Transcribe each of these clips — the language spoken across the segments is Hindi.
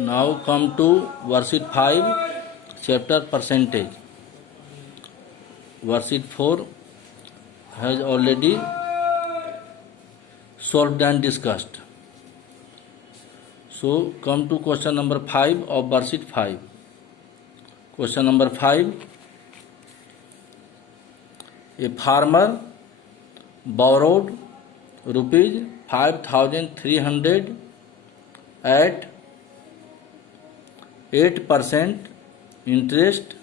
Now come to worksheet 5, chapter percentage. Worksheet 4 has already solved and discussed. So come to question number 5 of worksheet 5. Question number 5. A farmer borrowed rupees 5,300 at 8% interest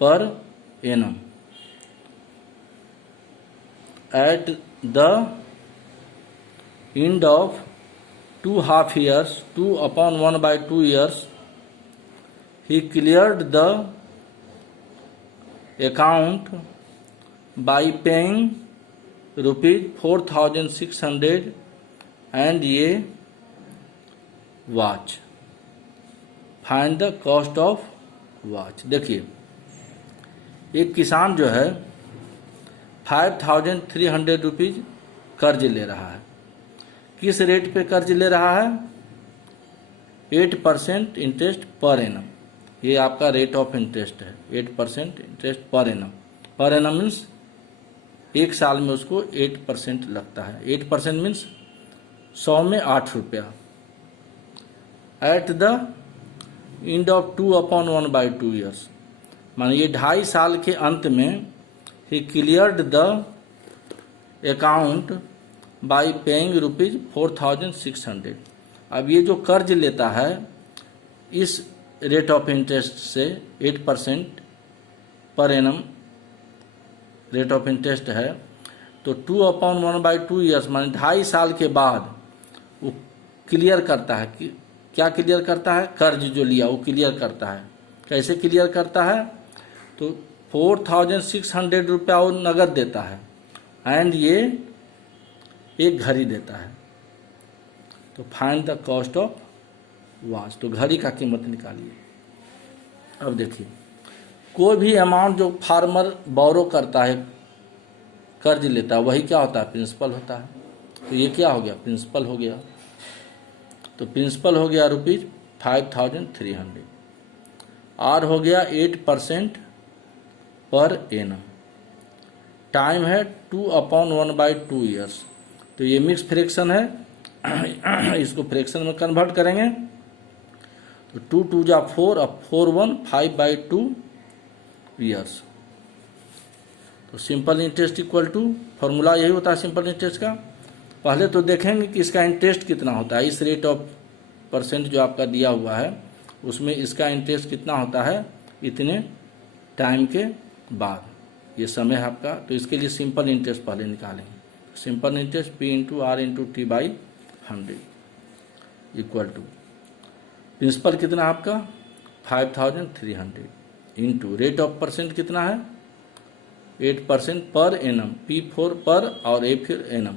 per annum. At the end of 2 half years, 2 upon 1 by 2 years, he cleared the account by paying rupees 4,600 and a watch. Find the cost of watch. देखिए, एक किसान जो है 5,300 रुपीज कर्ज ले रहा है. किस रेट पे कर्ज ले रहा है? 8% इंटरेस्ट पर एनम. ये आपका रेट ऑफ इंटरेस्ट है. 8% interest per annum. Per annum means एक साल में उसको 8% लगता है. 8% मीन्स 100 में 8 रुपया. At the end of 2 upon 1 by 2 years, मानिए 2.5 साल के अंत में ही cleared the account by paying rupees 4,600. अब ये जो कर्ज लेता है इस रेट ऑफ इंटरेस्ट से 8% per annum rate of interest है, तो 2 upon 1 by 2 years माने 2.5 साल के बाद वो क्लियर करता है. कि क्या क्लियर करता है? कर्ज जो लिया वो क्लियर करता है. कैसे क्लियर करता है? तो 4,600 रुपया वो नगद देता है एंड ये एक घड़ी देता है. तो find the cost of watch. तो घड़ी का कीमत निकालिए. अब देखिए, कोई भी अमाउंट जो फार्मर बोरो करता है, कर्ज लेता है, वही क्या होता है? प्रिंसिपल होता है. तो ये क्या हो गया? प्रिंसिपल हो गया. तो प्रिंसिपल हो गया रुपीज 5,300. आर हो गया 8% पर एनम. टाइम है 2 upon 1 by 2 years. तो ये मिक्स फ्रैक्शन है. इसको फ्रैक्शन में कन्वर्ट करेंगे तो 2 2 जा 4, अब 4 1 5 by 2 years. तो simple interest equal to, formula यही होता है सिंपल इंटरेस्ट का. पहले तो देखेंगे कि इसका इंटरेस्ट कितना होता है. इस रेट ऑफ परसेंट जो आपका दिया हुआ है उसमें इसका इंटरेस्ट कितना होता है इतने टाइम के बाद. ये समय है आपका. तो इसके लिए सिंपल इंटरेस्ट पहले निकालेंगे. Simple interest P into R into T by 100 equal to principal कितना आपका 5,300 इंटू रेट ऑफ परसेंट कितना है 8% पर एनम. P4 पर और A फिर एनम.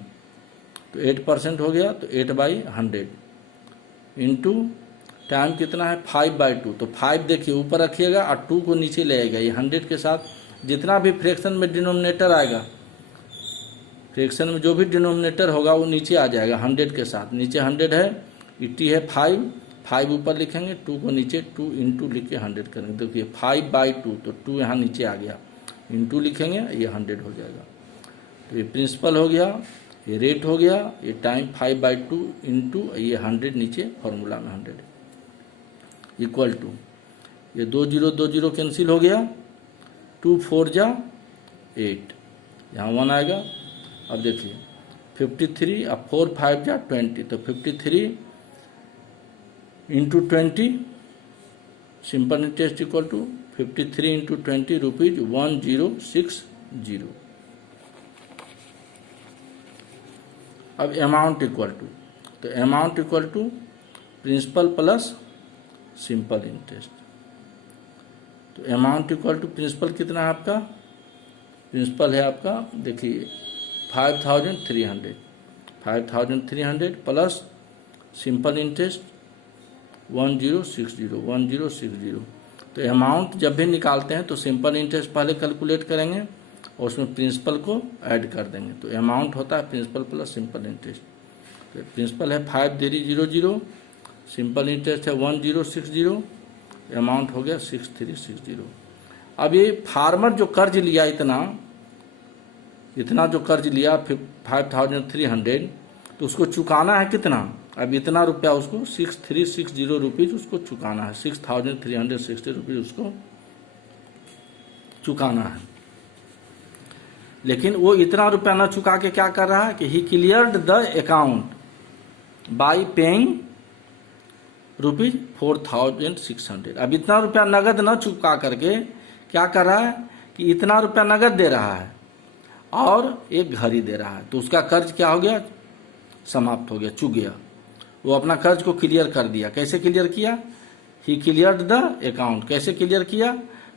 तो 8% हो गया तो 8/100 इंटू टाइम कितना है 5/2. तो 5 देखिए ऊपर रखिएगा और 2 को नीचे ले आएगा. ये 100 के साथ जितना भी फ्रैक्शन में डिनोमिनेटर आएगा, फ्रैक्शन में जो भी डिनोमिनेटर होगा वो नीचे आ जाएगा 100 के साथ. नीचे 100 है, इटी है 5 ऊपर लिखेंगे, 2 को नीचे 2 इंटू लिख के 100 करेंगे. देखिए 5/2 तो 2 यहाँ नीचे आ गया, इंटू लिखेंगे ये 100 हो जाएगा. तो ये प्रिंसिपल हो गया, ये रेट हो गया, ये टाइम 5/2 इंटू ये 100 नीचे फॉर्मूला में 100 इक्वल टू ये 2 0 2 0 कैंसिल हो गया. 2 4 जा 8, यहाँ 1 आएगा. अब देखिए 53, अब 4 5 जा 20, तो 53 into 20 simple interest equal to 53 into 20 rupees 1060. अब अमाउंट इक्वल टू, तो amount equal to principal plus simple interest. तो अमाउंट इक्वल टू प्रिंसिपल कितना है आपका? प्रिंसिपल है आपका देखिए 5,300 प्लस सिंपल इंटरेस्ट 1060. तो अमाउंट जब भी निकालते हैं तो सिंपल इंटरेस्ट पहले कैलकुलेट करेंगे और उसमें प्रिंसिपल को ऐड कर देंगे. तो अमाउंट होता है प्रिंसिपल प्लस सिंपल इंटरेस्ट. तो प्रिंसिपल है 5300, सिंपल इंटरेस्ट है 1060, अमाउंट हो गया 6360। अब ये फार्मर जो कर्ज लिया इतना जो कर्ज लिया 5300, तो उसको चुकाना है कितना? अब इतना रुपया उसको 6360 रुपीज उसको चुकाना है, 6360 रुपीज उसको चुकाना है। लेकिन वो इतना रुपया न चुका के क्या कर रहा है कि ही cleared the account by paying rupees 4600। अब इतना रुपया नगद न चुका करके क्या कर रहा है कि इतना रुपया नगद दे रहा है और एक घड़ी दे रहा है, तो उसका कर्ज क्या हो गया? समाप्त हो गया, चुक गया। वो अपना कर्ज को क्लियर कर दिया। कैसे क्लियर किया? ही क्लियर्ड द अकाउंट। कैसे क्लियर किया?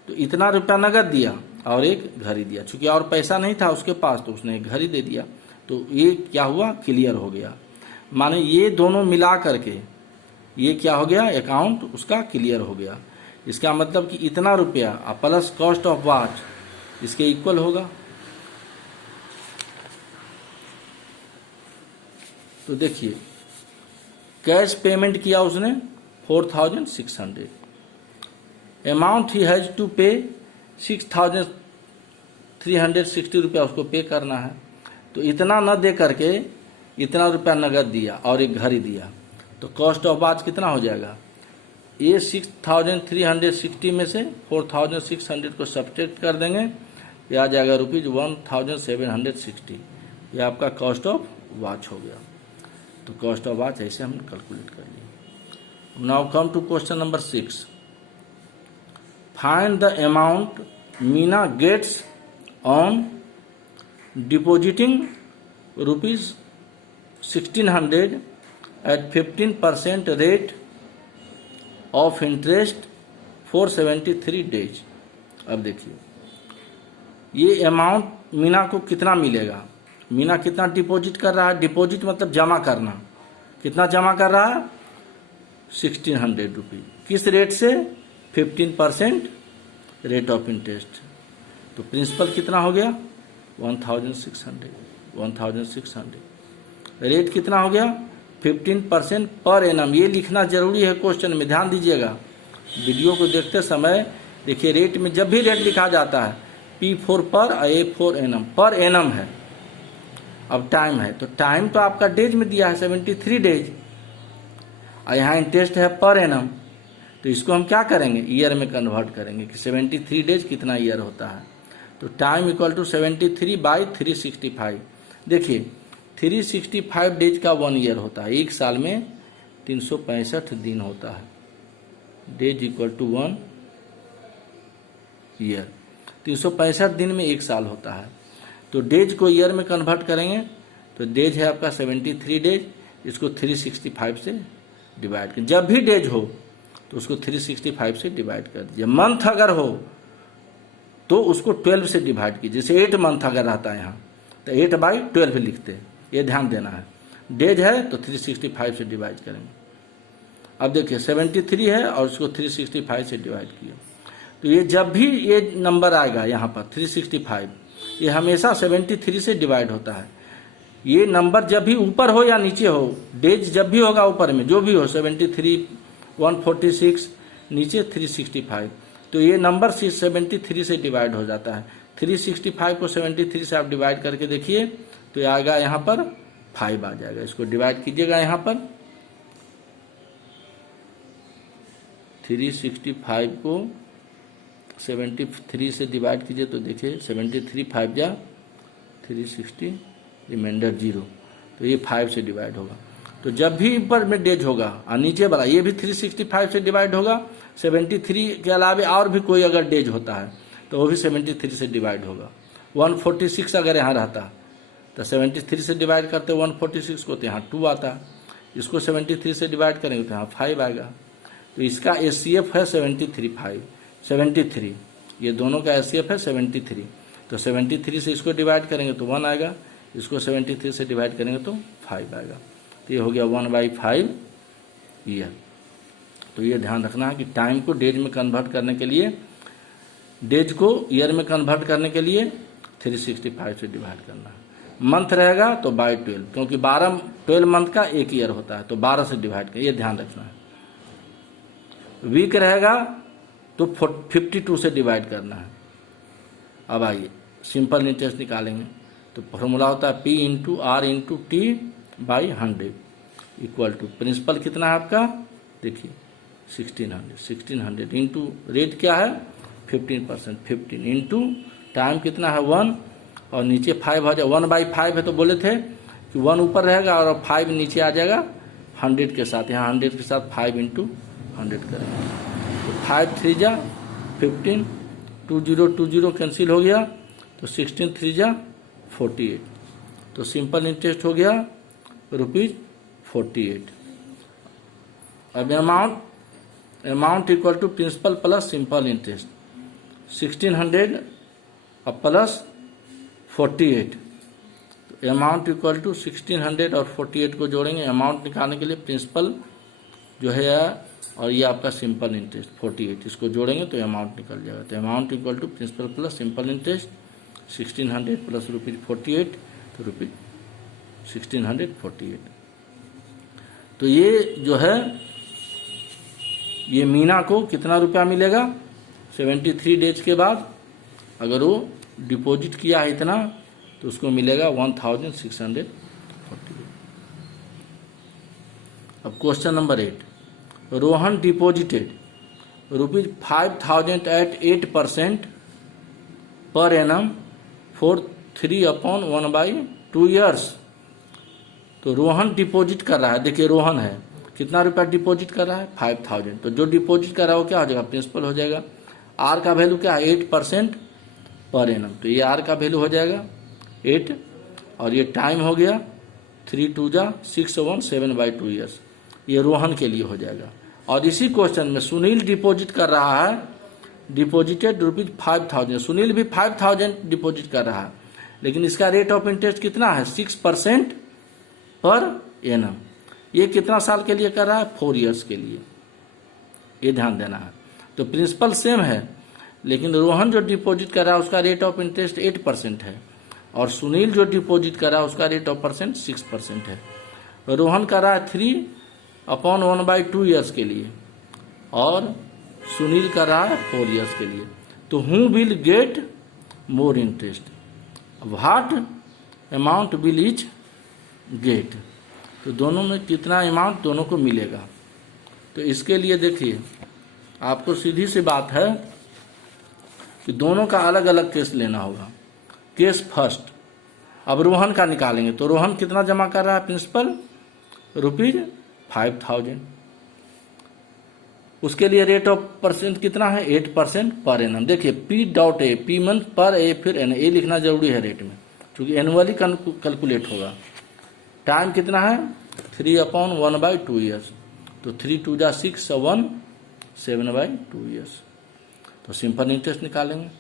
तो इतना रुपया नगद दिया और एक घड़ी दिया। चूंकि और पैसा नहीं था उसके पास तो उसने एक घड़ी दे दिया, तो ये क्या हुआ? क्लियर हो गया। माने ये दोनों मिला करके ये क्या हो गया? अकाउंट उसका क्लियर हो गया। इसका मतलब कि इतना रुपया प्लस कॉस्ट ऑफ वॉच इसके इक्वल होगा। तो देखिए कैश पेमेंट किया उसने 4600, अमाउंट ही हैज टू पे 6360 रुपया उसको पे करना है। तो इतना न दे करके इतना रुपया नगद दिया और एक घड़ी दिया, तो कॉस्ट ऑफ वॉच कितना हो जाएगा? ये 6360 में से 4600 को सब्ट्रैक्ट कर देंगे, ये आ जाएगा रुपीज 1760। ये आपका कॉस्ट ऑफ वॉच हो गया। तो कॉस्ट ऑफ वॉच ऐसे हम कैलकुलेट करेंगे। Now come to question number 6। Find the amount Meena gets on depositing rupees 1600 at 15% rate of interest for 73 days। अब देखिए ये अमाउंट मीना को कितना मिलेगा? मीना कितना डिपॉजिट कर रहा है? डिपॉजिट मतलब जमा करना। कितना जमा कर रहा है? 1600 रुपीज। किस रेट से? 15% रेट ऑफ इंटरेस्ट। तो प्रिंसिपल कितना हो गया? 1600। रेट कितना हो गया? 15% पर एनम। ये लिखना जरूरी है क्वेश्चन में, ध्यान दीजिएगा। वीडियो को देखते समय देखिए, रेट में जब भी रेट लिखा जाता है P4 पर A4 एनम, पर एनम है। अब टाइम है तो टाइम तो आपका डेज में दिया है 73 डेज, और यहाँ इंटरेस्ट है पर एनम, तो इसको हम क्या करेंगे? ईयर में कन्वर्ट करेंगे कि 73 डेज कितना ईयर होता है। तो टाइम इक्वल टू 73/365। देखिए 365 डेज का 1 ईयर होता है। एक साल में 365 दिन होता है। Days equal to 1 year. 365 दिन में एक साल होता है। तो डेज को ईयर में कन्वर्ट करेंगे तो डेज है आपका 73 डेज, इसको 365 से डिवाइड कर। जब भी डेज हो तो उसको 365 से डिवाइड कर दीजिए। मंथ अगर हो तो उसको 12 से डिवाइड कीजिए। जैसे 8 मंथ अगर रहता है यहाँ तो 8/12 लिखते हैं, ये ध्यान देना है। डेज है तो 365 से डिवाइड करेंगे। अब देखिए 73 है और उसको 365 से डिवाइड किया, तो ये जब भी ये नंबर आएगा यहाँ पर 365, ये हमेशा 73 से डिवाइड होता है। ये नंबर जब भी ऊपर हो या नीचे हो, डेज जब भी होगा ऊपर में जो भी हो 73, 146, नीचे 365, तो ये नंबर 73 से डिवाइड हो जाता है। 365 को 73 से आप डिवाइड करके देखिए तो ये आएगा यहाँ पर 5 आ जाएगा। इसको डिवाइड कीजिएगा यहाँ पर 365 को 73 से डिवाइड कीजिए तो देखिए 73 5 जा 360, रिमाइंडर 0, तो ये 5 से डिवाइड होगा। तो जब भी ऊपर में डेज होगा और नीचे वाला ये भी 365 से डिवाइड होगा। 73 के अलावा और भी कोई अगर डेज होता है तो वो भी 73 से डिवाइड होगा। 146 अगर यहाँ रहता तो 73 से डिवाइड करते 146 को तो यहाँ 2 आता। इसको 73 से डिवाइड करेंगे तो यहाँ 5 आएगा। तो इसका एचसीएफ है 73, ये दोनों का एचसीएफ है 73। तो 73 से इसको डिवाइड करेंगे तो 1 आएगा, इसको 73 से डिवाइड करेंगे तो 5 आएगा। तो ये हो गया 1/5 ईयर। तो ये ध्यान रखना है कि टाइम को डेज में कन्वर्ट करने के लिए, डेज को ईयर में कन्वर्ट करने के लिए 365 से डिवाइड करना है। मंथ रहेगा तो बाय 12, क्योंकि 12 मंथ का एक ईयर होता है तो 12 से डिवाइड कर, ये ध्यान रखना है। वीक रहेगा तो 52 से डिवाइड करना है। अब आइए सिंपल इंटरेस्ट निकालेंगे। तो फॉर्मूला होता है P into R into T by 100 equal to principal कितना है आपका, देखिए 1600 इंटू रेट क्या है 15%, 15 इंटू टाइम कितना है 1 और नीचे 5 आ जाए, 1/5 है तो बोले थे कि 1 ऊपर रहेगा और 5 नीचे आ जाएगा 100 के साथ। यहाँ 100 के साथ 5 इंटू 100 करेंगे तो 5 3 जा 15, 20 कैंसिल हो गया तो 16 3 जा 48। तो सिंपल इंटरेस्ट हो गया ₹48। अब amount equal to principal plus simple interest 1600 अब प्लस 48। तो अमाउंट इक्वल टू 1600 और 48 को जोड़ेंगे अमाउंट निकालने के लिए, प्रिंसिपल जो है और ये आपका सिंपल इंटरेस्ट 48, इसको जोड़ेंगे तो अमाउंट निकल जाएगा। तो amount equal to principal plus simple interest 1600 plus ₹48 तो ₹1648। तो ये जो है ये मीना को कितना रुपया मिलेगा 73 डेज के बाद, अगर वो डिपॉजिट किया है इतना तो उसको मिलेगा 1648। अब question number 8, Rohan deposited ₹5000 at 8% per annum for 3/1/2 years. तो रोहन डिपॉजिट कर रहा है, देखिए रोहन है कितना रुपया डिपॉजिट कर रहा है 5000, तो जो डिपॉजिट कर रहा है वो क्या हो जाएगा प्रिंसिपल हो जाएगा। आर का वैल्यू क्या है 8% पर एनम, तो ये आर का वैल्यू हो जाएगा 8 और ये टाइम हो गया 3 2 जा 6 1 7/2 ईयर्स, ये रोहन के लिए हो जाएगा। और इसी क्वेश्चन में सुनील डिपॉजिट कर रहा है, डिपॉजिटेड ₹5000, सुनील भी 5000 डिपॉजिट कर रहा है, लेकिन इसका रेट ऑफ इंटरेस्ट कितना है 6% पर एनम। ये कितना साल के लिए कर रहा है 4 ईयर्स के लिए, ये ध्यान देना है। तो प्रिंसिपल सेम है, लेकिन रोहन जो डिपॉजिट कर रहा है उसका रेट ऑफ इंटरेस्ट 8% है और सुनील जो डिपॉजिट कर रहा है उसका रेट ऑफ परसेंट 6% है। रोहन कर रहा है 3/1/2 ईयर्स के लिए और सुनील कर रहा है 4 ईयर्स के लिए। तो who will get more interest, what amount will each get, तो दोनों में कितना अमाउंट दोनों को मिलेगा। तो इसके लिए देखिए आपको सीधी सी बात है कि दोनों का अलग अलग केस लेना होगा। केस फर्स्ट, अब रोहन का निकालेंगे तो रोहन कितना जमा कर रहा है प्रिंसिपल ₹5000, उसके लिए रेट ऑफ परसेंट कितना है 8% पर एनम। देखिए P.A, P मंथ पर ए फिर एन, ए लिखना जरूरी है रेट में क्योंकि एनुअली कैलकुलेट होगा। टाइम कितना है 3/1/2 ईयर्स, तो 3 2 जा 6 1 7/2 ईयर्स। तो सिंपल इंटरेस्ट निकालेंगे,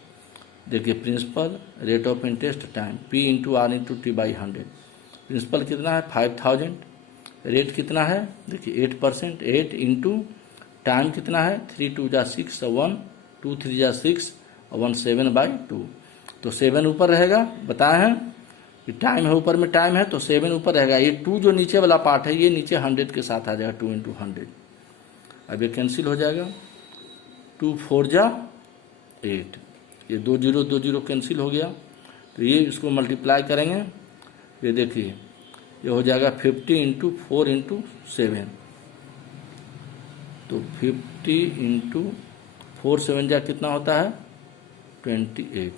देखिए principal rate of interest time P into R into T by 100। Principal कितना है 5000, रेट कितना है देखिए 8%, 8 इंटू टाइम कितना है 3 2 जा 6 1 2 3 जा 6 1 7/2। तो 7 ऊपर रहेगा, बताए हैं कि टाइम है ऊपर में टाइम है तो 7 ऊपर रहेगा। ये 2 जो नीचे वाला पार्ट है ये नीचे 100 के साथ आ जाएगा 2 इंटू 100। अब ये कैंसिल हो जाएगा, 2 4 जा 8, ये 2 0 कैंसिल हो गया। तो ये इसको मल्टीप्लाई करेंगे, ये देखिए ये हो जाएगा 50 इंटू 4 इंटू 7, तो 50 इंटू 4 7 जा कितना होता है 28।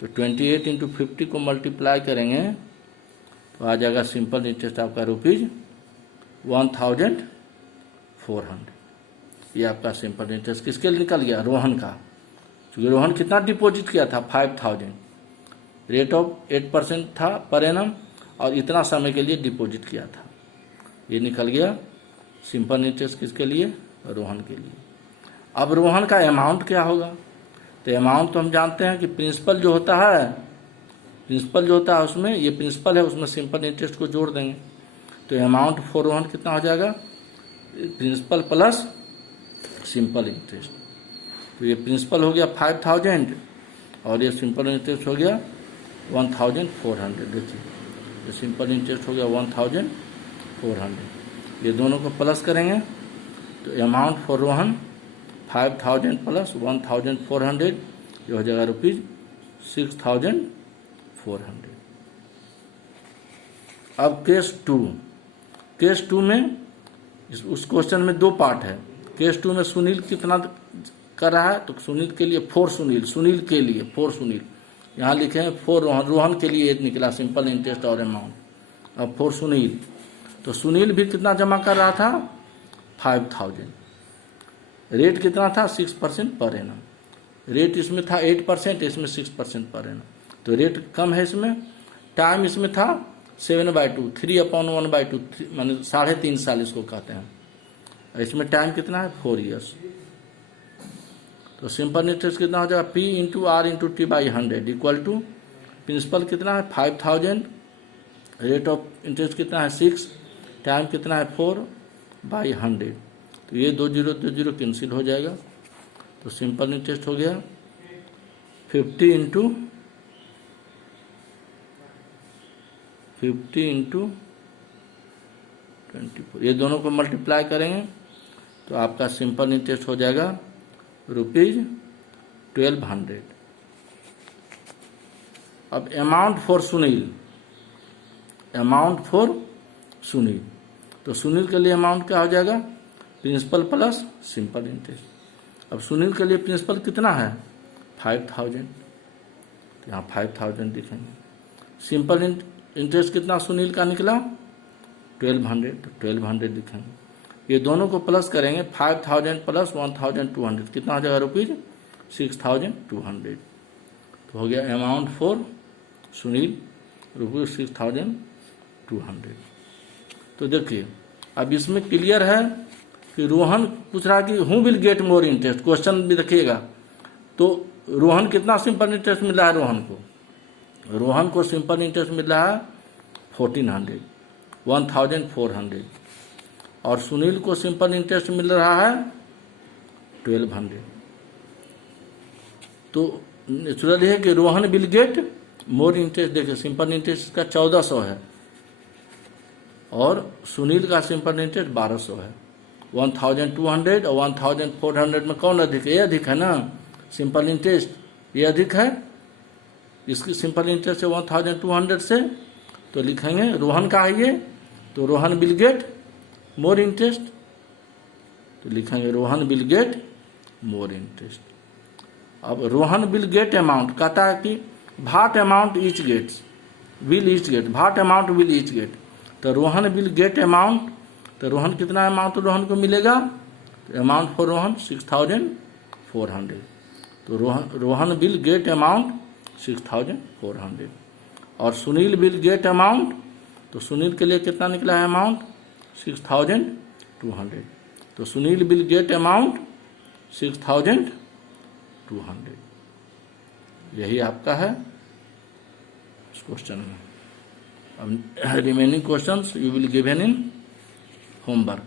तो 28 इंटू 50 को मल्टीप्लाई करेंगे तो आ जाएगा सिंपल इंटरेस्ट आपका ₹1400। ये आपका सिंपल इंटरेस्ट किसके लिए निकल गया रोहन का, क्योंकि रोहन कितना डिपॉजिट किया था 5000, रेट ऑफ 8% था पर एनम और इतना समय के लिए डिपॉजिट किया था, ये निकल गया सिंपल इंटरेस्ट किसके लिए रोहन के लिए। अब रोहन का अमाउंट क्या होगा, तो अमाउंट तो हम जानते हैं कि प्रिंसिपल जो होता है उसमें ये प्रिंसिपल है उसमें सिंपल इंटरेस्ट को जोड़ देंगे। तो अमाउंट फॉर रोहन कितना हो जाएगा प्रिंसिपल प्लस सिंपल इंटरेस्ट। तो ये प्रिंसिपल हो गया 5000 और ये सिंपल इंटरेस्ट हो गया 1400। देखिए ये सिंपल इंटरेस्ट हो गया 1400, ये दोनों को प्लस करेंगे तो अमाउंट फॉर रोहन 5,000 प्लस 1,400 ये हो जाएगा ₹6,400। अब केस टू में उस क्वेश्चन में दो पार्ट है। केस टू में सुनील कितना कर रहा है, तो सुनील के लिए 4 सुनील के लिए 4 सुनील, यहाँ लिखे हैं 4 रोहन के लिए 8 निकला सिंपल इंटरेस्ट और अमाउंट। अब 4 सुनील, तो सुनील भी कितना जमा कर रहा था 5,000। रेट कितना था 6% पर एनम। रेट इसमें था 8%, इसमें 6% पर एनम, तो रेट कम है इसमें। टाइम इसमें था 7/2, 3/1/2, माने 3.5 साल इसको कहते हैं। इसमें टाइम कितना है 4 ईयर्स। तो सिंपल इंटरेस्ट कितना हो जाएगा P × R × T/100 equal to principal कितना है 5,000, रेट ऑफ इंटरेस्ट कितना है 6, टाइम कितना है 4/100। तो ये 2 0 2 0 कैंसिल हो जाएगा। तो सिंपल इंटरेस्ट हो गया 50 × 24, ये दोनों को मल्टीप्लाई करेंगे तो आपका सिंपल इंटरेस्ट हो जाएगा ₹1200। अब अमाउंट फॉर सुनील, तो सुनील के लिए अमाउंट क्या हो जाएगा प्रिंसिपल प्लस सिंपल इंटरेस्ट। अब सुनील के लिए प्रिंसिपल कितना है 5,000, तो यहाँ 5,000 लिखेंगे। सिंपल इंटरेस्ट कितना सुनील का निकला 1200, तो 1200 लिखेंगे। ये दोनों को प्लस करेंगे 5,000 प्लस 1,200 कितना हो जाएगा ₹6,200। तो हो गया अमाउंट फॉर सुनील ₹6,200। तो देखिए अब इसमें क्लियर है कि रोहन पूछ रहा कि who will get more interest, question भी रखिएगा। तो रोहन कितना सिंपल इंटरेस्ट मिल रहा है रोहन को सिंपल इंटरेस्ट मिल रहा है 1,400 और सुनील को सिंपल इंटरेस्ट मिल रहा है 1,200। तो नेचुरली है कि Rohan will get more interest. देखिए सिंपल इंटरेस्ट का 1,400 है और सुनील का सिंपल इंटरेस्ट 1,200 है। 1,200 और 1,400 में कौन अधिक है? ये अधिक है ना, सिंपल इंटरेस्ट ये अधिक है। इसकी सिंपल इंटरेस्ट है 1,200 से, तो लिखेंगे रोहन का है ये, तो Rohan will get more interest, तो लिखेंगे Rohan will get more interest. अब रोहन विल गेट अमाउंट कहता है कि what amount each gets will each get, what amount will each get, तो रोहन विल गेट अमाउंट, तो रोहन कितना अमाउंट रोहन को मिलेगा, तो अमाउंट फॉर रोहन 6,400, तो रोहन विल गेट अमाउंट 6,400। और सुनील विल गेट अमाउंट, तो सुनील के लिए कितना निकला है अमाउंट 6,200, तो सुनील विल गेट अमाउंट 6,200। यही आपका है इस क्वेश्चन में। अब remaining questions you will given in homework.